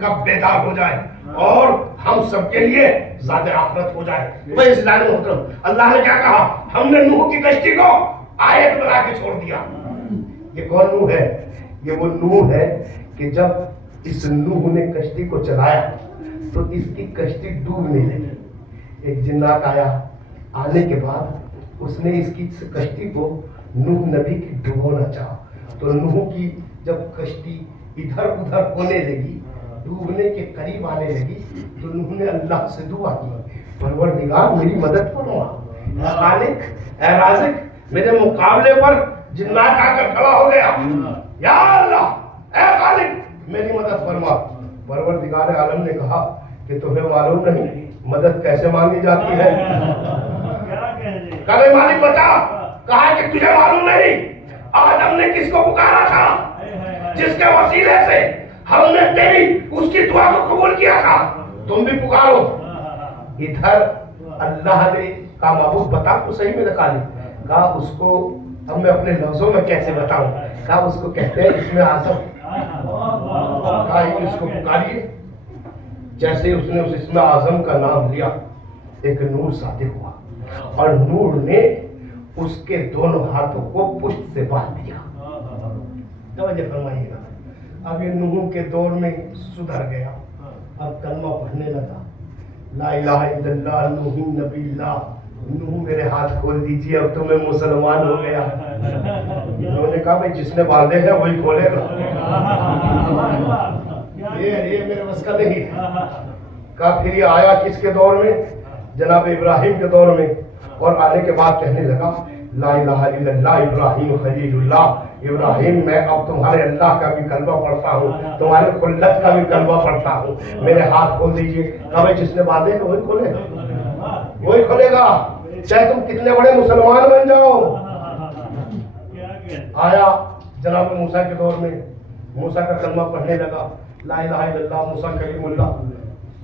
کب بیدار ہو جائے اور ہم سب کے لیے زیادہ آخرت ہو جائے. بھائی عزیزان محترم، اللہ نے کیا کہا؟ ہم نے نوح کی کشتی کو آیت بنا کے چھوڑ دیا. یہ کون نوح ہے؟ یہ وہ نوح ہے کہ جب اس نوح نے کشتی کو چلایا تو اس کی کشتی ڈوبنے لگی. ایک جنات آیا، آنے کے بعد اس نے اس کی کشتی کو نوح نبی کی ڈبونا چاہا. تو نوح کی جب کشتی ادھر ادھر ہونے لگی، ڈوبنے کے قریب آنے لگی، تو نوح نے اللہ سے دعا کی، پروردگار میری مدد فرما، اے خالق اے رازق. میرے مقابلے پر جنات آ کر کھڑا ہو گیا، یا اللہ اے خالق میری مدد فرما. پروردگار عالم نے کہا کہ تمہیں معلوم نہیں مدد کیسے مانگی جاتی ہے؟ کہا مالک بتا. کہا کہ تجھے معلوم نہیں آدم نے کس کو پکارا تھا؟ جس کے وسیلے سے ہم نے تیری اس کی دعا کو قبول کیا تھا. تم بھی پکارو. ادھر اللہ نے کہا معبود بتا تو صحیح میرے خالق. کہا اس کو اب میں اپنے لفظوں میں کیسے بتاؤں؟ کہا اس کو کہتے ہیں اس میں اعظم. کہا اس کو پکاریے. جیسے اس نے اس اسم اعظم کا نام لیا، ایک نور ساطع ہوا اور نور نے اس کے دونوں ہاتھوں کو پشت سے باندھ دیا. توجہ فرمائیے گا. اب یہ نوح کے دور میں سدھر گیا، اب کلمہ پڑھنے لگا، لا الہ الا اللہ نوح نبی اللہ. نوح میرے ہاتھ کھول دیجیے، اب تو میں مسلمان ہو گیا. انہوں نے کہا بھائی جس نے باندھے ہیں وہی کھولے گا، یہ میرے بس کا نہیں. کہا پھر یہ آیا کس کے دور میں؟ جناب ابراہیم کے دور میں. اور آنے کے بعد کہنے لگا لا الہ الا اللہ ابراہیم خلیل اللہ. ابراہیم میں اب تمہارے اللہ کا بھی کلمہ پڑھتا ہوں، تمہارے خلت کا بھی کلمہ پڑھتا ہوں، میرے ہاتھ کھول دیجیے. کہا بھائی جس نے باندھے ہیں وہی کھولے گا، وہی کھولے گا، چاہے تم کتنے بڑے مسلمان بن جاؤ. آیا جناب موسیٰ کے دور میں، موسیٰ کا کلمہ پڑھنے لگا، لا الہ الا اللہ موسیٰ کلیم اللہ.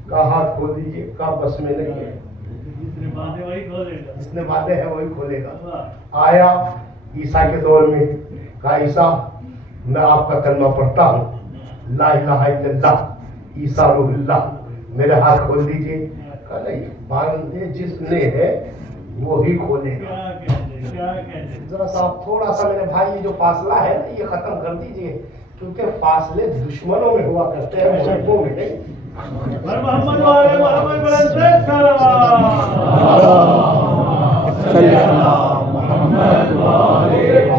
کہا ہاتھ کھول دیجیے. کہا بس میں نہیں ہے، جس نے باندھے ہیں وہی کھولے گا. آیا عیسیٰ کے دور میں، کہا عیسیٰ میں آپ کا کلمہ پڑھتا ہوں، لا الہ الا اللہ عیسیٰ روح اللہ، میرے ہاتھ کھول دیجیے. کہا نہیں، باندھے جس نے ہے وہی کھولے گا. ذرا صاحب تھوڑا سا میرے بھائی یہ جو فاصلہ ہے نا یہ ختم کر دیجیے، کیونکہ فاصلے دشمنوں میں ہوا کرتے ہیں، مشرکوں میں نہیں. محمد والے محمد بلند سلام.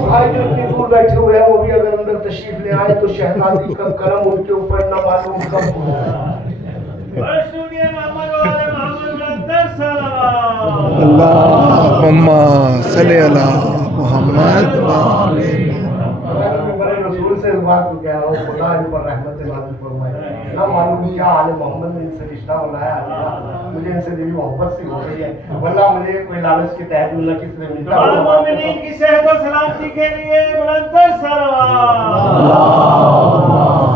بھائی جو اتنی دور بیٹھے ہوئے ہیں وہ بھی اگر اندر تشریف لے آئے تو شہزادی کا کرم ان کے اوپر نہ معلوم کب ہوا. محمد والے محمد بلند سلام. اللہم صلی علی محمد وعلی بڑے رسول سے اس بات کو کہہ رہا ہوں، خدا ان پر رحمت نازل فرمائے. نہ معلوم کیا آل محمد نے ان سے رشتہ بنایا ہے، مجھے ان سے دلی محبت سی ہو گئی ہے، ورنہ مجھے کوئی لالچ کے تحت اللہ کس نے ملتا. مومنین کی صحت و سلامتی کے لیے بلند سلام.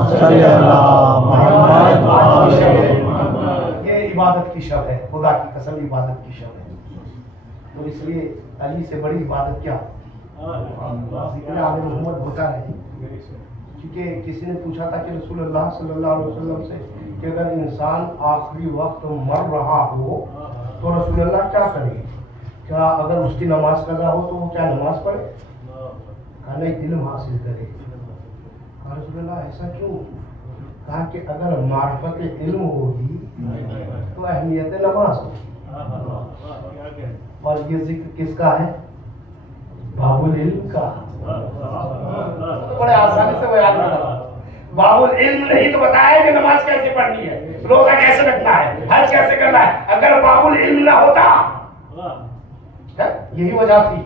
صلی علی محمد. یہ عبادت کی شب ہے، خدا کی قسم عبادت کی شب ہے. تو اس لیے علی سے بڑی عبادت کیا؟ ذکر آل محمد ہوتا رہے. کیونکہ کسی نے پوچھا تھا کہ رسول اللہ صلی اللہ علیہ وسلم سے کہ اگر انسان آخری وقت مر رہا ہو تو رسول اللہ کیا کرے؟ کیا اگر اس کی نماز قضا ہو تو وہ کیا نماز پڑھے؟ کہا نہیں، علم حاصل کرے. کہا رسول اللہ ایسا کیوں؟ کہا کہ اگر معرفت علم ہوگی تو اہمیت نماز ہوگی. اور یہ ذکر کس کا ہے؟ باب العلم کا. تو بڑے آسانی سے بیان کرا. باب العلم نہیں تو بتایا کہ نماز کیسے پڑھنی ہے، روزہ کیسے رکھنا ہے، حج کیسے کرنا ہے. اگر باب العلم نہ ہوتا، یہی وجہ تھی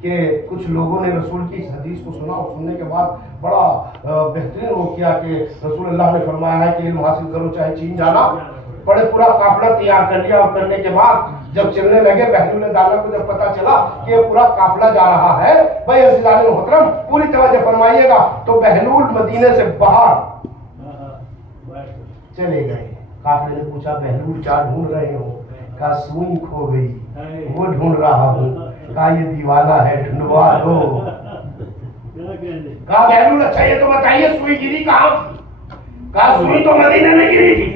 کہ کچھ لوگوں نے رسول کی اس حدیث کو سنا اور سننے کے بعد بڑا بہترین وہ کیا کہ رسول اللہ نے فرمایا ہے کہ علم حاصل کرو چاہے چین جانا پڑے. پورا قافلہ تیار کر لیا اور کرنے کے بعد جب چلنے لگے بہلول دانا کو جب پتا چلا کہ یہ پورا قافلہ جا رہا ہے، بھائی عزیزان محترم پوری توجہ فرمائیے گا. تو بہلول مدینے سے باہر چلے گئے. قافلے نے پوچھا بہلول کیا ڈھونڈ رہے ہو؟ کہا سوئی کھو گئی وہ ڈھونڈ رہا ہوں. کہا یہ دیوانہ ہے ڈھونڈوا دو. کہا بہلول اچھا یہ تو بتائیے سوئی گری کہاں تھی؟ कहा सुई तो मदीने में गिरी थी।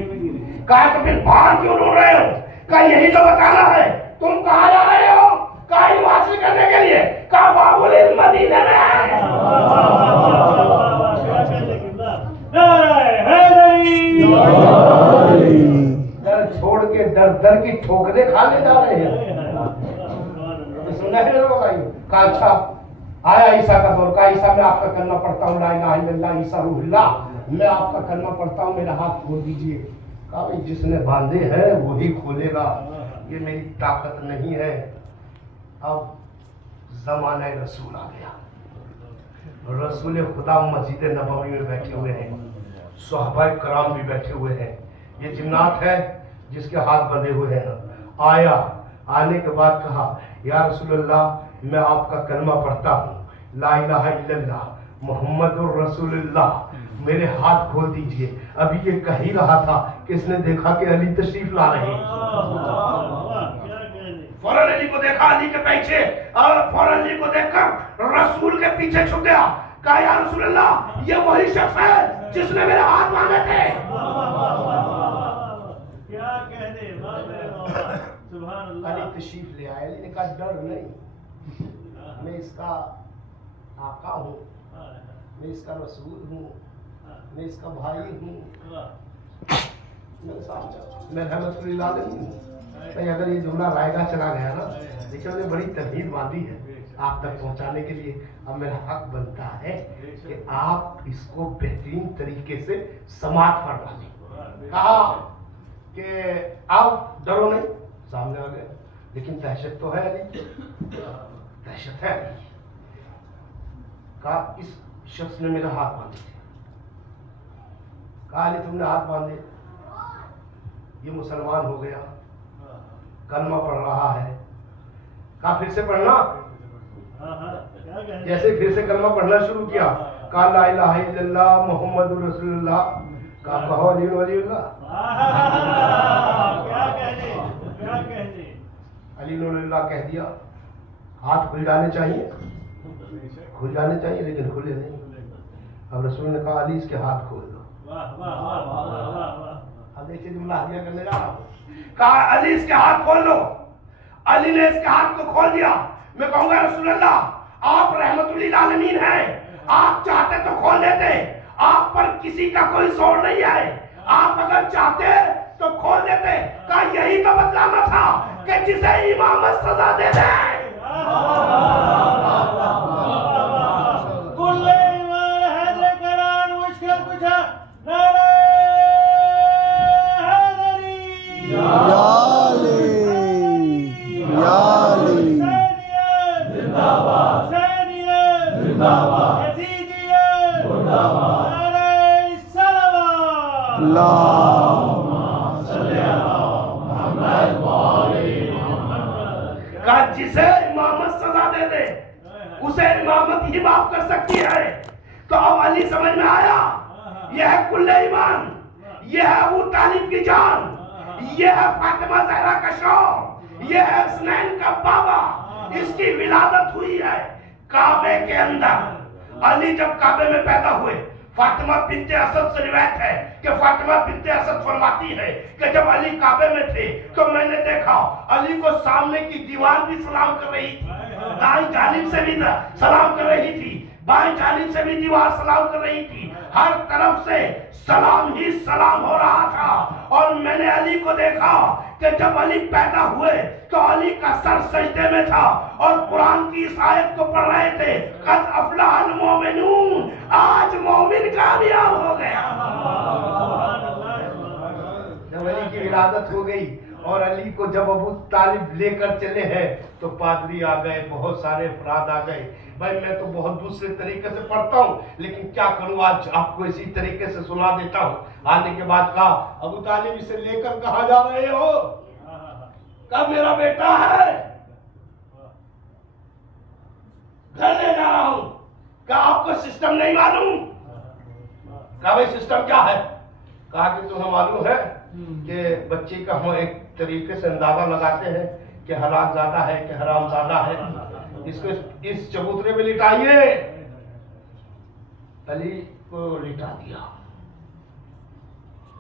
कहा तो फिर बाहर क्यों ढूंढ रहे हो? कहा यही तो बताना है। तुम कहाँ जा रहे हो? कहा इल्म हासिल करने के लिए। कहा बाबुल इल्म मदीने में है। दर छोड़ के दर दर की ठोकरे खाने जा रहे हैं। सुना है मेरे भाई? कहा अच्छा आया ईसा का दौर। कहा ईसा मैं आपका कलमा पढ़ता हूँ, ला इलाहा इल्लल्लाह ईसा रूहुल्लाह, मैं आपका कलमा पढ़ता हूँ, मेरा हाथ खोल दीजिए। कहा भाई जिसने बांधे हैं वही खोलेगा, ये मेरी ताकत नहीं है। अब ज़माना रसूल आ गया। रसूल खुदा मस्जिद नबवी में बैठे हुए हैं, सहाबाए कराम भी बैठे हुए हैं। ये जिन्नात है जिसके हाथ बंधे हुए हैं। आया, आने के बाद कहा या रसूलल्लाह मैं आपका कलमा पढ़ता हूँ, ला इलाहा इल्लल्लाह मुहम्मदुर रसूलुल्लाह, मेरे हाथ खोल दीजिए। अभी ये कह ही रहा था कि इसने देखा कि अली तशरीफ ला रहे हैं। फौरन अली को देखा, अली के पीछे, और फौरन अली को देखकर रसूल के पीछे छुप गया। कहा या रसूलल्लाह ये वही शख्स है जिसने मेरे हाथ बांधे थे। क्या कहने सुभान अल्लाह। अली तशरीफ ले आए। अली ने कहा डर नहीं, मैं इसका आका हूँ, मैं इसका रसूल हूँ, मैं इसका भाई हूँ, मैं रहमतुल्लिल आलमीन हूँ। अगर ये जुमला रायगा चला गया ना, देखिए मैंने बड़ी तहरीर बांधी है आप तक पहुंचाने के लिए। अब मेरा हक बनता है कि आप इसको बेहतरीन तरीके से समाप्त करवा दें। कहा कि आप डरो नहीं, सामने आ गए, लेकिन दहशत तो है अली, दहशत है अली। कहा इस शख्स ने मेरा हाथ बांधे थे। कहा अली तुमने हाथ बांधे, ये मुसलमान हो गया, कलमा पढ़ रहा है। कहा फिर से पढ़ना। जैसे फिर से कलमा पढ़ना शुरू किया, कहा ला इलाहा इल्लल्लाह मुहम्मदुर रसूलुल्लाह। कहा कहो अली वलीउल्लाह। अली वलीउल्लाह कह दिया। हाथ खुल जाने चाहिए, खुल जाने चाहिए, लेकिन खुले नहीं। अब रसूल ने कहा अली इसके हाथ खोल दो। अब देखिए जुमला हदिया करने जा रहा हूं। कहा अली इसके हाथ खोल दो। अली ने इसके हाथ को खोल दिया। मैं कहूंगा रसूलल्लाह आप रहमतुल्लिल आलमीन हैं, आप चाहते तो खोल देते, आप पर किसी का कोई जोर नहीं है, आप अगर चाहते तो खोल देते। कहा यही तो बतलाना था कि जिसे इमामत सजा दे दे। जिसे इमामत सजा दे दे उसे इमामत ही माफ कर सकती है। तो अब अली समझ में आया, यह है कुल्ले ईमान, यह है अबू तालिब की जान, यह है फातिमा ज़हरा का शौहर, यह है हसनैन का बाबा, इसकी विलादत हुई है काबे के अंदर। अली जब काबे में पैदा हुए, फातिमा बिन्ते असद से रिवायत है कि फातिमा बिन्ते असद फरमाती है कि जब अली काबे में थे तो मैंने देखा अली को सामने की दीवार भी सलाम कर रही थी, दाईं जानिब से भी सलाम कर रही थी, बाएं जानिब से भी दीवार सलाम कर रही थी, हर तरफ से सलाम ही सलाम हो रहा था। और मैंने अली को देखा कि जब अली पैदा हुए तो अली का सर सजदे में था और कुरान की इस आयत को पढ़ रहे थे, कद अफलाहल मोमिनून, आज मोमिन कामयाब हो गया। जब अली की विलादत हो गई और अली को जब अबू तालिब लेकर चले हैं तो पादरी आ गए, बहुत सारे अफराद आ गए। भाई मैं तो बहुत दूसरे तरीके से पढ़ता हूँ, लेकिन क्या करूँ आज आपको इसी तरीके से सुना देता हूँ। आने के बाद कहा अबू तालिब इसे लेकर कहाँ जा रहे हो? कब मेरा बेटा है, घर ले जा रहा हूँ। क्या आपको सिस्टम नहीं मालूम? कहा भाई सिस्टम क्या है? कहा कि तुम्हें मालूम है कि बच्चे का हम एक तरीके से अंदाजा लगाते हैं कि हलाल ज्यादा है कि हराम ज्यादा है, इसको इस चबूतरे में लिटाइए। अली को लिटा दिया।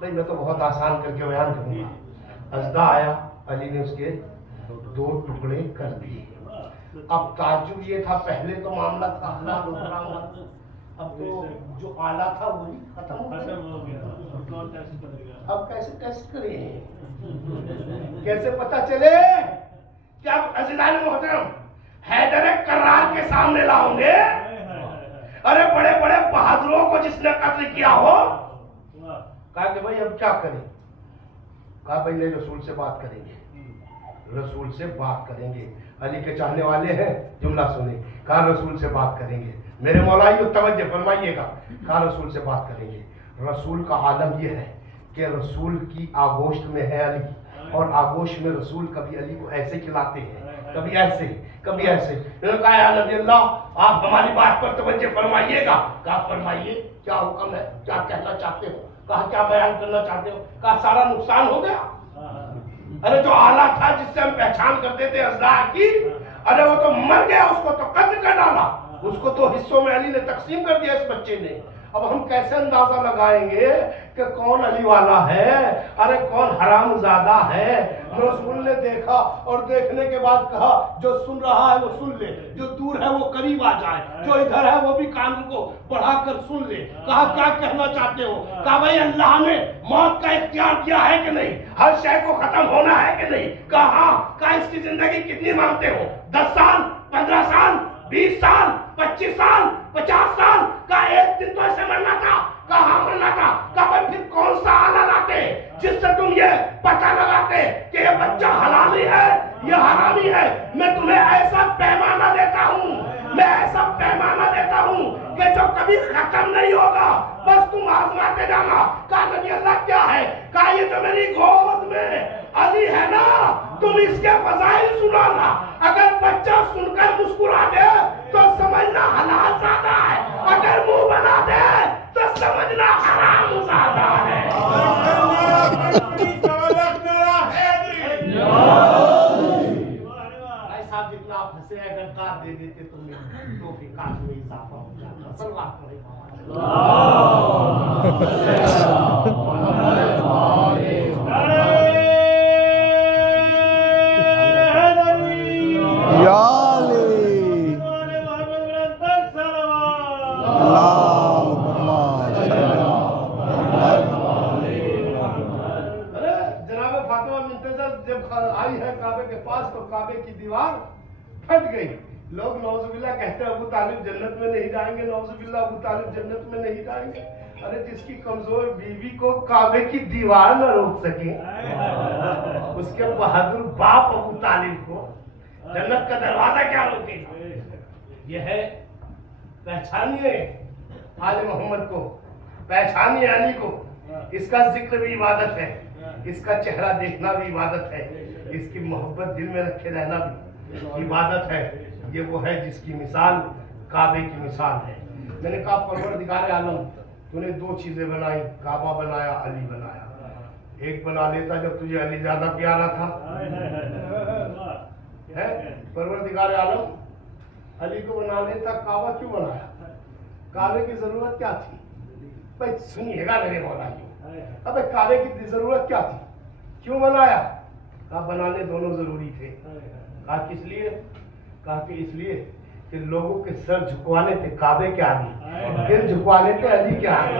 भाई मैं तो बहुत आसान करके बयान करूंगा। अजदा आया, अली ने उसके 2 टुकड़े कर दिए। अब ताजुब ये था, पहले तो मामला था हलाल और हराम, अब तो जो आला था वही खत्म हो गया। अब कैसे टेस्ट करें, कैसे पता चले कि अब अज़ीज़ान मोहतरम हैदर कर्रार के सामने लाओगे? अरे बड़े बड़े बहादुरों को जिसने कत्ल किया हो, कहा कि भाई अब क्या करें? कहा भाई नहीं, रसूल से बात करेंगे, रसूल से बात करेंगे। अली के चाहने वाले हैं, जुमला सुने। कहा रसूल से बात करेंगे। मेरे मौलाई तवज्जो फरमाइएगा। कहा रसूल से बात करेंगे। रसूल का आलम यह है कि रसूल की आगोश्त में है अली, और आगोश में रसूल कभी अली को ऐसे खिलाते हैं, कभी ऐसे, कभी ऐसे। कहा या नबी अल्लाह, आप हमारी बात पर तवज्जो फरमाइएगा। कहा फरमाइए, क्या हुक्म है, क्या कहना चाहते हो? कहा क्या बयान करना चाहते हो? कहा सारा नुकसान हो गया। अरे जो आला था जिससे हम पहचान करते थे अज़दा की, अरे वो तो मर गया, उसको तो कत्ल कर डाला, उसको तो हिस्सों में अली ने तकसीम कर दिया इस बच्चे ने। अब हम कैसे अंदाजा लगाएंगे कि कौन अली वाला है, अरे कौन हरामजादा है? रसूल ने देखा और देखने के बाद कहा जो सुन रहा है वो सुन ले, जो दूर है वो करीब आ जाए, जो इधर है वो भी कान को बढ़ाकर सुन ले। कहा क्या कहना चाहते हो? कहा भाई अल्लाह ने मौत का इख्तियार दिया है कि नहीं, हर शय को खत्म होना है कि नहीं? कहा कहा इसकी जिंदगी कितनी मांगते हो? 10 साल, 15 साल, 20 साल, 25 साल, 50 साल? का एक दिन तो ऐसे मरना था। कहा मरना था। कहा भाई फिर कौन सा आला लाते जिससे तुम ये पता लगाते कि ये बच्चा हलाली है, ये हरामी है? मैं तुम्हें ऐसा पैमाना देता हूँ, मैं ऐसा पैमाना देता हूँ कि जो कभी खत्म नहीं होगा, बस तुम आजमाते जाना। कहा नबी अल्लाह क्या है? कहा ये जो मेरी गोद में अली है ना, तुम इसके फजाइल सुनाना। अगर बच्चा सुनकर मुस्कुरा दे तो समझना हलाल ज़्यादा है, अगर मुंह बना दे तो समझना हराम ज़्यादा है। भाई साहब जितना आप हंसे, अगर कार दे देते तो फिर कार में इजाफा हो जाता। सल्लल्लाहु अलैहि आई है काबे के पास तो काबे की दीवार फट गई। लोग नौजुबिल्लाह कहते हैं अबू तालिब जन्नत में नहीं जाएंगे, नौजुबिल्लाह अबू तालिब जन्नत में नहीं जाएंगे। अरे जिसकी कमजोर बीवी को काबे की दीवार न रोक सके, उसके बहादुर बाप अबू तालिब को जन्नत का दरवाजा क्या रोकेगा? यह है, पहचानिए आले मोहम्मद को, पहचानिए अली को। इसका जिक्र भी इबादत है, इसका चेहरा देखना भी इबादत है, इसकी मोहब्बत दिल में रखे रहना भी इबादत है। ये वो है जिसकी मिसाल काबे की मिसाल है। मैंने कहा परवरदिगार आलम तूने 2 चीजें बनाई, काबा बनाया, अली बनाया। एक बना लेता जब तुझे अली ज्यादा प्यारा था, है परवरदिगार आलम अली को बना लेता, काबा क्यों बनाया? काबे की जरूरत क्या थी? भाई सुनिएगा मेरे मौलाइयों, अबे काबे की जरूरत क्या थी, क्यों बनाया? कहा बनाने दोनों जरूरी थे। कहा किस लिए? कहा कि इसलिए कि लोगों के सर झुकवाने थे काबे के आगे, दिल झुकवाने थे अली के आगे।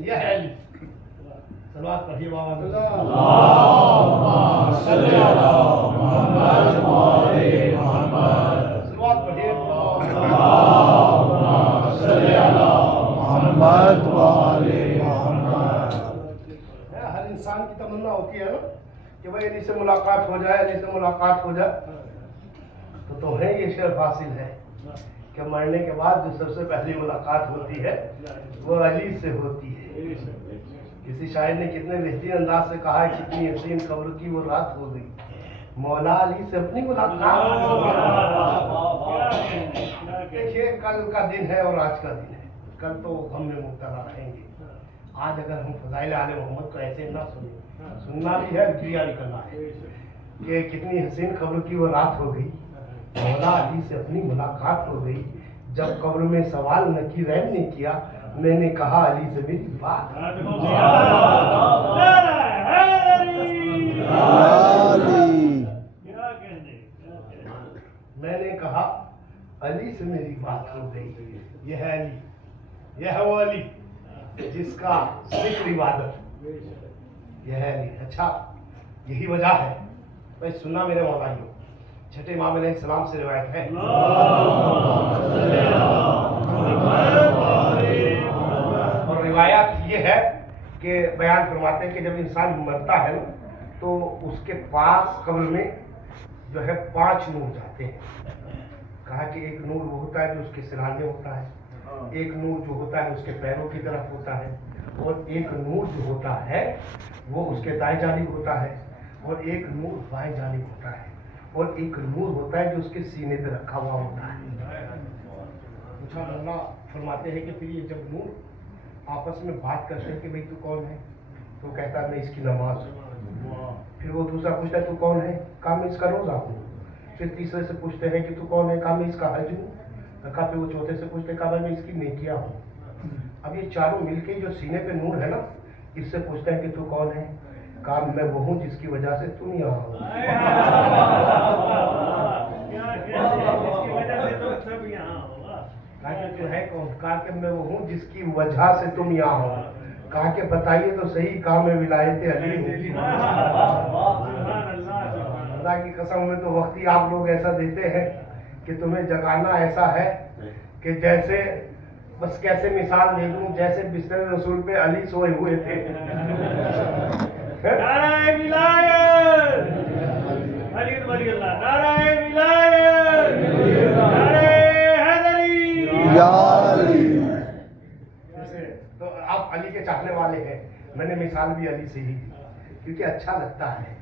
यह है अली। सलवात पढ़िए बाबा। सलवात पढ़िए। हर इंसान की तमन्ना होती है ना कि भाई अली से मुलाकात हो जाए, अली से मुलाकात हो जाए। तो तुम्हें ये शर्फ हासिल है कि मरने के बाद जो सबसे पहली मुलाकात होती है वो अली से होती है। किसी शायर ने कितने बेहतरीन अंदाज से कहा है, कितनी हसीन कब्र की वो रात हो गई, मौला अली से अपनी मुलाकात। देखिए कल का दिन है और आज का दिन है, कल तो गम में मुब्तला रहेंगे। आज अगर हम फजाइल आले मोहम्मद को ऐसे ना सुने, सुनना भी है, क्रिया भी करना है कि कितनी हसीन खबर की वो रात हो गई, मौला अली से अपनी मुलाकात हो गई। जब कब्र में सवाल नकीरैन ने किया, मैंने कहा अली से मेरी बात। मैंने कहा अली से मेरी बात हो गई। यह है अली, यह है वो अली जिसका जिक्र इबादत, यह है अली। अच्छा, यही वजह है भाई, सुनना मेरे मौलाइयों, छठे इमाम अलैहिस्सलाम से रिवायत है, और रिवायत ये है कि बयान फरमाते हैं कि जब इंसान मरता है ना, तो उसके पास कब्र में जो है 5 नूर जाते हैं। कहा कि एक नूर वो होता है जो उसके सिरहाने होता है, एक नूर जो होता है उसके पैरों की तरफ होता है, और एक नूर जो होता है वो उसके दाएं जानिब होता है, और एक नूर बाएं जानिब होता है, और एक नूर होता है जो उसके सीने पे रखा हुआ होता है। पूछा, अल्लाह फरमाते हैं कि फिर ये जब नूर आपस में बात करते हैं कि भाई तू कौन है, तो कहता है मैं इसकी नमाज हूँ। फिर वो दूसरा पूछता है तू कौन है, कहा मैं इसका रोजा हूँ। फिर तीसरे से पूछते हैं कि तू कौन है, कहा मैं इसका हज हूँ। कहा फिर वो चौथे से पूछते हैं, कहा मैं इसकी नेकियां हूँ। अब ये चारों मिलके जो सीने पे नूर है ना, इससे पूछते हैं कि तू कौन है, कहा मैं वो हूँ जिसकी वजह से तुम यहाँ हो। कहा कि तू है कौन, कहा कि मैं वो हूँ जिसकी वजह से तुम यहाँ हो। कहा कि बताइए तो सही, कहा मैं विलायत अली हूँ। खुदा की कसम में तो वक्त ही आप लोग ऐसा देते हैं कि तुम्हें जगाना ऐसा है कि जैसे, बस कैसे मिसाल दे दूं, जैसे बिस्तर रसूल पे अली सोए हुए थे। नाराए विलायत, अली वली अल्लाह, नाराए विलायत, नाराए हैदरी या अली। जैसे तो आप अली के चाहने वाले हैं, मैंने मिसाल भी अली से ही दी क्योंकि अच्छा लगता है।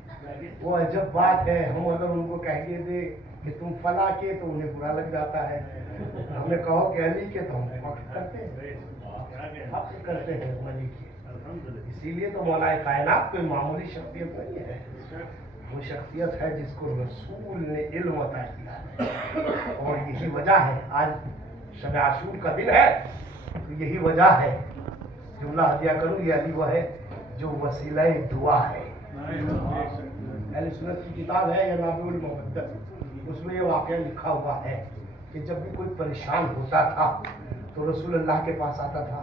वो अजब बात है, हम अगर उनको कहेंगे दे कि तुम फला के तो उन्हें बुरा लग जाता है, हमें कहो कि अली के तो हम फख्र करते हैं, फख्र करते हैं अली के। इसीलिए तो मौलाए कायनात कोई मामूली शख्सियत नहीं है, वो शख्सियत है जिसको रसूल ने इल्म अता किया है। और यही वजह है, आज शब आशूर का दिन है, तो यही वजह है। जुमला हदिया करूँ, ये अली वह है जो वसीला दुआ है। अहले सुन्नत की किताब है या नाबुल मुहद्दस, उसमें ये वाक़या लिखा हुआ है कि जब भी कोई परेशान होता था तो रसूल अल्लाह के पास आता था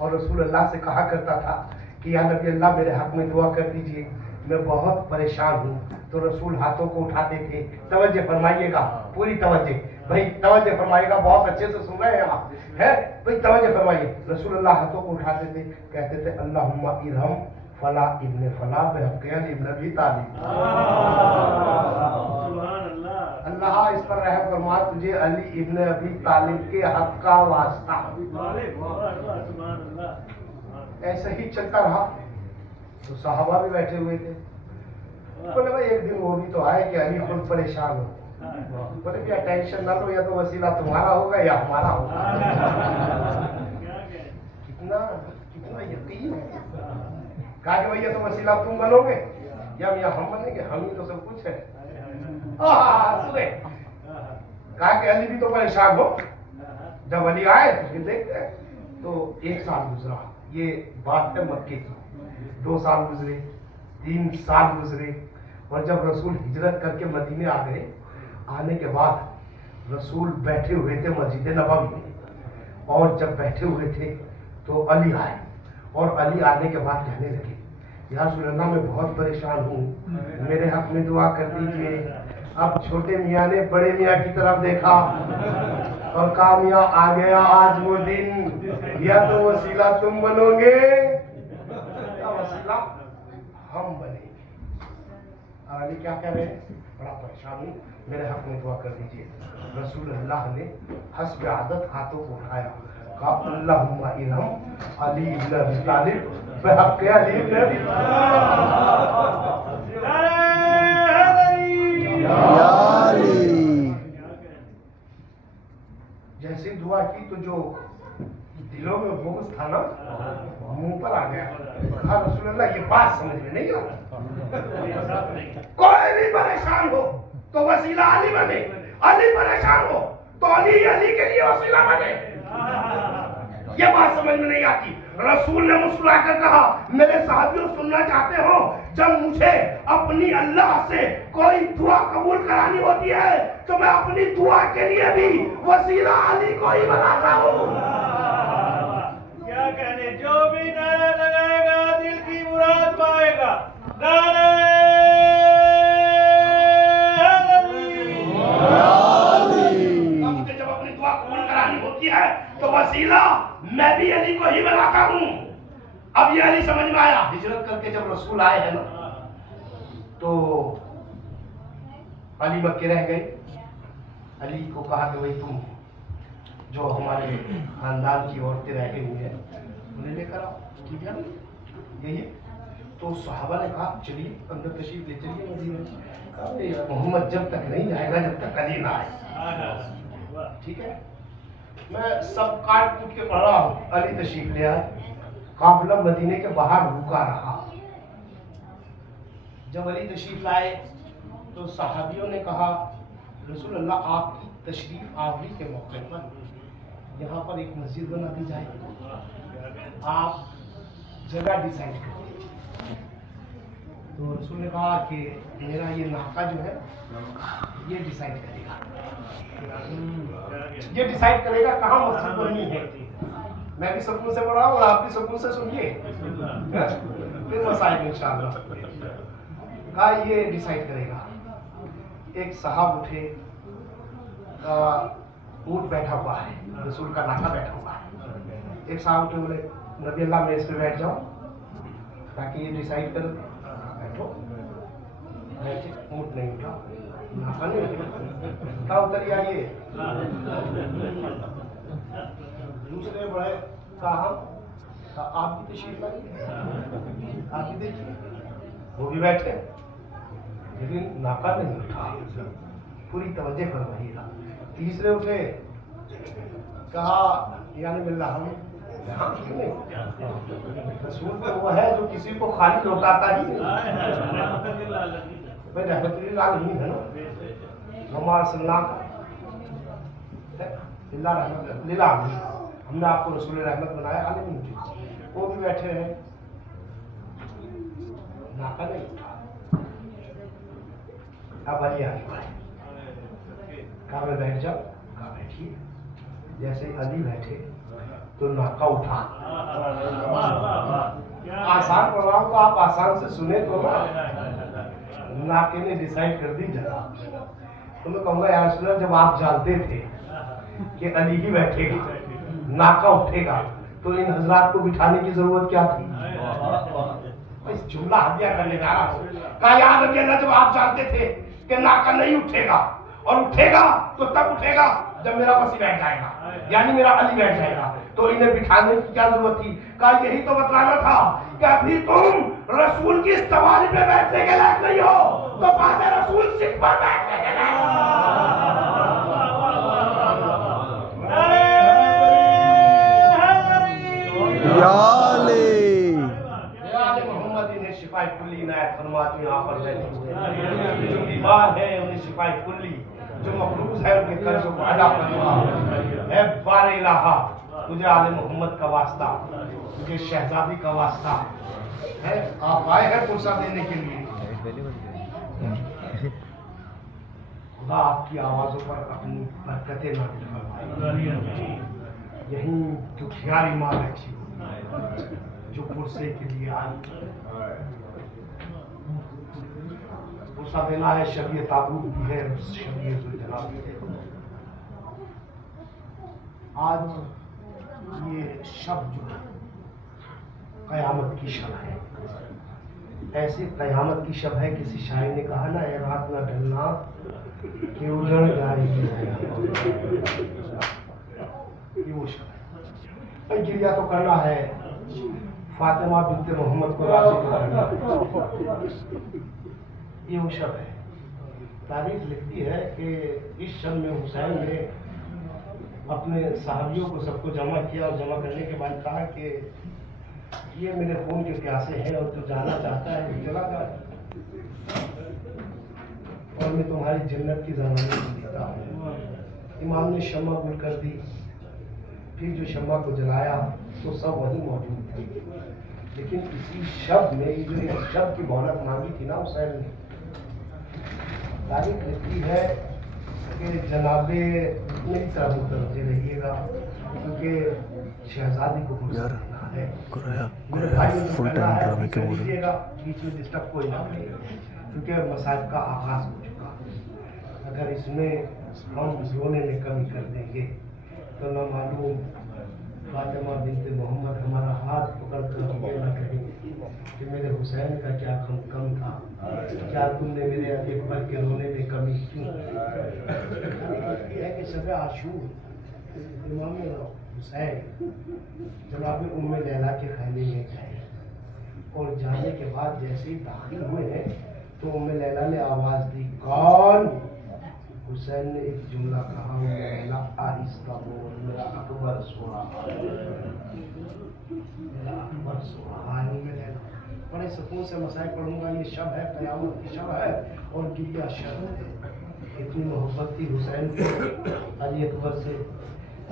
और रसूल अल्लाह से कहा करता था कि या नबी अल्लाह मेरे हक में दुआ कर दीजिए, मैं बहुत परेशान हूँ। तो रसूल हाथों को उठाते थे, तवज्जो फरमाइएगा, पूरी तवज्जो भाई, तवज्जो फरमाइएगा, बहुत अच्छे से सुन रहे हैं आप, है भाई, तवज्जो फरमाइए। रसूल अल्लाह हाथों को उठाते थे, कहते थे अल्लाहुम्मा इरहम फला इब्न फला बेहक़ अली इब्न अबी तालिब, अल्लाह इस पर रहम फरमा, तुझे अली इब्न अबी तालिब के हक का वास्ता। ऐसे ही चलता रहा तो साहबा भी बैठे हुए थे, बोले भाई एक दिन वो भी तो आए कि अली खुद परेशान हो। बोले क्या टेंशन ना लो, या तो वसीला तुम्हारा होगा या हमारा होगा। कितना कितना यकीन है। कहा कि भैया तो वसीला तुम बनोगे या हम बनेंगे, हम ही तो सब कुछ है। सुने, कहा कि अली भी तो परेशान हो। जब अली आए तो फिर देखते हैं, तो 1 साल गुजरा, ये बात है मक्के की। 2 साल गुजरे, 3 साल गुजरे, और जब रसूल हिजरत करके मदीने आ गए, आने के बाद रसूल बैठे हुए थे मस्जिद नबवी में, और जब बैठे हुए थे तो अली आए, और अली आने के बाद कहने लगे या रसूल अल्लाह मैं बहुत परेशान हूँ, मेरे हक में दुआ कर दीजिए। अब छोटे मियाँ ने बड़े मियाँ की तरफ देखा और कहा मियाँ आ गया आज वो दिन, या तो वसीला तुम बनोगे या वसीला हम बनेंगे। अली क्या कह रहे हैं, बड़ा परेशान हूँ, मेरे हक में दुआ कर दीजिए। रसूल अल्लाह ने हस्ब आदत हाथों को उठाया, कहा अल्लाहुम्मा इरहम अली इब्न अबी तालिब बेहक़ अली इब्न अबी तालिब। जैसी दुआ की तो जो दिलों में बोझ था ना, मुंह पर आ गया। कहा रसूल अल्लाह ये बात समझ में नहीं आता, कोई भी परेशान हो तो वसीला अली बने, अली परेशान हो तो अली के लिए वसीला बने। ये बात समझ में नहीं आती। रसूल ने मुस्कुरा कर कहा, मेरे साथियों सुनना चाहते हो, जब मुझे अपनी अल्लाह से कोई दुआ कबूल करानी होती है तो मैं अपनी दुआ के लिए भी वसीला अली को ही बनाता हूँ। क्या कहने, जो भी नारा लगाएगा दिल की मुराद पाएगा। नारे जब अपनी दुआ कबूल करानी होती है तो वसीला मैं भी अली को ही बनाता हूँ। अब ये अली समझ में आया। हिजरत करके जब रसूल आए हैं ना, तो अली मक्के रह गए। अली को कहा कि भाई तुम जो हमारे खानदान की औरतें रह गई हैं उन्हें लेकर आओ, ठीक है यही। तो सहाबा ने कहा चलिए अंदर तशरीफ ले चलिए मदीना। मोहम्मद जब तक नहीं जाएगा जब तक अली ना आए, ठीक है। मैं सब काट कूट के पढ़ रहा हूँ, अली तशरीफ ले आए। काफिला मदीने के बाहर रुका रहा। जब अली तशरीफ लाए तो सहाबियों ने कहा, रसूल अल्लाह आपकी तशरीफ आवरी के मौके पर यहाँ पर एक मस्जिद बना दी जाए, आप जगह डिसाइड कर दीजिए। तो रसूल ने कहा कि मेरा ये नाका जो है ये डिसाइड करेगा, ये डिसाइड करेगा कहाँ मस्जिद बननी है। मैं भी सुकून से पढ़ रहा हूँ और आप भी सुकून से सुनिए, फिर मसाइल इंशाअल्लाह। कहा ये डिसाइड करेगा। एक साहब उठे, ऊँट बैठा हुआ है, रसूल का नाका बैठा हुआ है। एक साहब उठे, बोले नबी अल्लाह मेज पे बैठ जाओ ताकि ये डिसाइड कर दे। बैठो, बैठे, ऊँट नहीं उठा, नाका नहीं उठा, क्या उतर आइए। दूसरे बड़े कहा आप भी तशरीफ लाइए, आप भी देखिए। वो भी बैठे लेकिन नाका नहीं उठा, पूरी तवज्जो कर रही। तीसरे उठे, कहा यानी मिल्ला हम क्यों नहीं, रसूल तो वो है जो किसी को खाली लौटाता ही नहीं। भाई रहमतुल्लिल आलमीन है ना, हमारा सल्लाम लिल्ला आलमीन, हमने आपको रसूल रहमत बनाया आलमीन। वो भी बैठे रहे, नाका नहीं उठा। अब अली आ गए, कहा मैं बैठ जाओ, कहा बैठिए। जैसे अली बैठे तो नाका उठा। आसान पढ़ रहा हूँ तो आप आसान से सुने तो ना। नाके ने डिसाइड कर दी जगह। तो मैं कहूँगा यार सुना, जब आप जानते थे कि अली ही बैठेगा, नाका उठेगा, तो इन हजरात को बिठाने की जरूरत क्या थी। इस जुमला हदिया करने जा रहा हूँ। कहा याद रखिएगा, जब आप जानते थे कि नाका नहीं उठेगा और उठेगा तो तब उठेगा जब मेरा वसी बैठ जाएगा, यानी मेरा अली बैठ जाएगा, तो इन्हें बिठाने की क्या जरूरत थी। कहा यही तो बतलाना था कि अभी तुम रसूल की सवारी पे बैठने के लायक नहीं हो, तो बाद में रसूल सिख पर बैठने के लायक। शिफाए कुल्ली इनायत फरमाती यहाँ पर बैठे हुए, जो बीमार है उन्हें शिफाए कुल्ली, जो मखलूज है उनके कर्जों को अदा फरमा। है बार इलाहा, तुझे आले मोहम्मद का वास्ता, तुझे शहजादी का वास्ता है। आप आए हैं पुरसा देने के लिए। खुदा आपकी आवाजों पर अपनी बरकतें नाज़िल फरमाए। यहीं दुखियारी माँ बैठी जो पुरसे के लिए आई। पुरसा देना है, शबीय ताबूत भी है, शबीय जुलजलाल भी है। आज ये शब जो है कयामत की शब है। ऐसी कयामत की शब है, किसी शायर ने कहा ना, ये रात ना ढलना कि उजड़ जाएगी। ये वो शब है। गिरिया तो करना है, फातिमा बिन्ते मोहम्मद को राजी करना, ये वो शब है। तारीख लिखती है कि इस शब में हुसैन ने अपने साहबियों को सबको जमा किया और जमा करने के बाद कहा कि ये मेरे खून के प्यासे हैं और जो जाना चाहता है वो चला जाए और मैं तुम्हारी जन्नत की ज़मानत देता हूँ। इमाम ने शम्मा गुल कर दी। फिर जो शम्मा को जलाया तो सब वही मौजूद थे, लेकिन इसी शब्द में ये जो एक शब्द की मोहलत मांगी थी ना हुसैन ने, तारीख लिखती है कि जनाबे मेरी तरफ मुतवज्जे रहिएगा, क्योंकि शहजादी को गुजरना है। मेरे भाई ने कहना है लीजिएगा, बीच में डिस्टर्ब कोई ना करे, क्योंकि मसाइब का आगाज हो चुका। अगर इसमें हम रोने में कमी कर देंगे तो ना मालूम फातिमा बिन्त मोहम्मद हमारा हाथ पकड़ कर ये ना कहेंगे कि मेरे हुसैन का क्या कम था, क्या तुमने मेरे अकबर के रोने में कमी की। है कि सब आशूर इमाम हुसैन जनाब उम्मे लैला के खैमे में गए, और जाने के बाद जैसे ही दाखिल हुए हैं तो उम्मे लैला ने आवाज दी, कौन? हुसैन ने एक जुमला कहा, लैला आहिस्ता बोल, मेरा अकबर सो रहा है, मेरा अकबर सो रहा है। उम्मे लैला बड़े सुकून से मसाइल पढ़ूंगा, ये शब है, कयामत की शब है और गिरिया शब है। इतनी मोहब्बत थी हुसैन को अली अकबर से।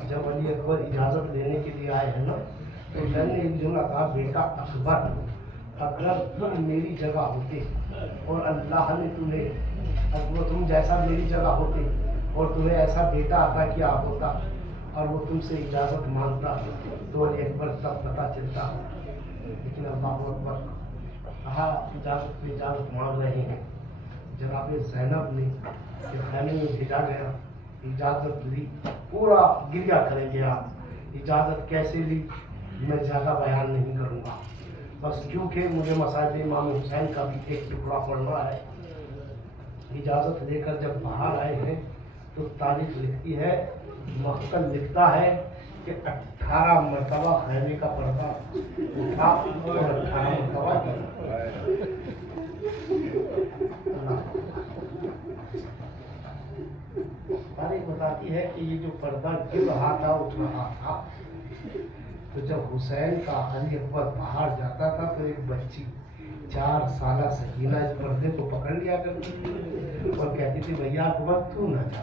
जब अली अकबर इजाजत लेने के लिए आए हैं ना, तो हुसैन ने एक जुमला कहा, बेटा अकबर, अगर तुम मेरी जगह होते और अल्लाह ने तुम्हें, अगर तुम जैसा मेरी जगह होते और तुम्हें ऐसा बेटा अता किया होता और वो तुमसे इजाजत मांगता तो अली अकबर तब पता चलता। लेकिन अल्लाह अकबर कहा, इजाजत पे इजाजत मांग रहे हैं। जनाब ज़ैनब ने खैमे में भेजा गया, इजाजत ली, पूरा गिरिया करेंगे आप। इजाजत कैसे ली मैं ज़्यादा बयान नहीं करूँगा, बस क्योंकि मुझे मसाइब इमाम हुसैन का भी एक टुकड़ा पढ़ना है। इजाज़त लेकर जब बाहर आए हैं तो तारीख लिखती है, मख्तल लिखता है कि 18 मरतबा खैमे का पर्दा उठा और 18 मरतबा तारीख बताती है कि ये जो पर्दा गिर रहा था, उठ रहा था, तो जब हुसैन का अली अकबर बाहर जाता था तो एक बच्ची 4 साला सकीना इस पर्दे को पकड़ लिया करती और कहती थी, भैया अकबर तू ना जा,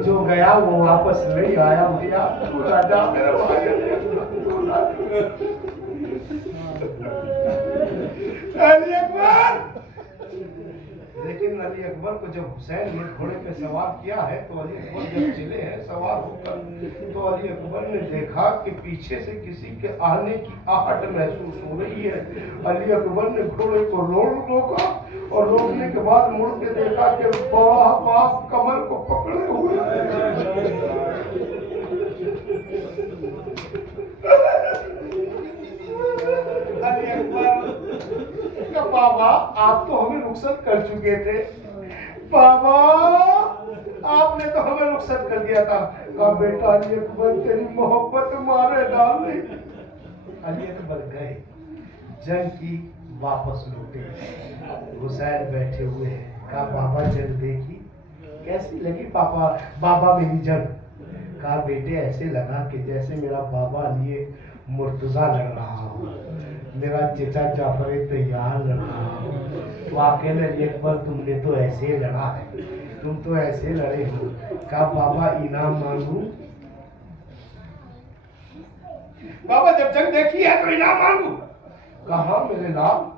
जो गया वो वापस नहीं आया, भैया तू ना जा, मेरे भाई अली अकबर। लेकिन अली अकबर को जब हुसैन ने घोड़े पे सवार किया है तो अली अकबर जब चले हैं सवार होकर, तो अली अकबर ने देखा कि पीछे से किसी के आने की आहट महसूस हो रही है। अली अकबर ने घोड़े को रोका और रोकने के बाद मुड़ के देखा कि बड़ा बाप कमर को पकड़े हुए। अली अकबर, बाबा आप तो हमें रुखसत कर चुके थे, बाबा आपने तो हमें रुखसत कर दिया था। कहा बेटा अली अकबर तेरी मोहब्बत मारे डाल दी। अली अकबर गए, जंग की वापस लौटे, हुसैन बैठे हुए हैं। कहा बाबा जंग देखी कैसी लगी पापा, बाबा मेरी जंग? कहा बेटे ऐसे लगा कि जैसे मेरा बाबा लिए मुर्तजा लड़ रहा हो, मेरा चचा जाफर तैयार लड़ रहा हो। वाकई में अली अकबर तुमने तो ऐसे लड़ा है, तुम तो ऐसे लड़े हो। कहा बाबा इनाम मांगू? बाबा जब जंग देखी है तो इनाम मांगू? कहा मेरे लाल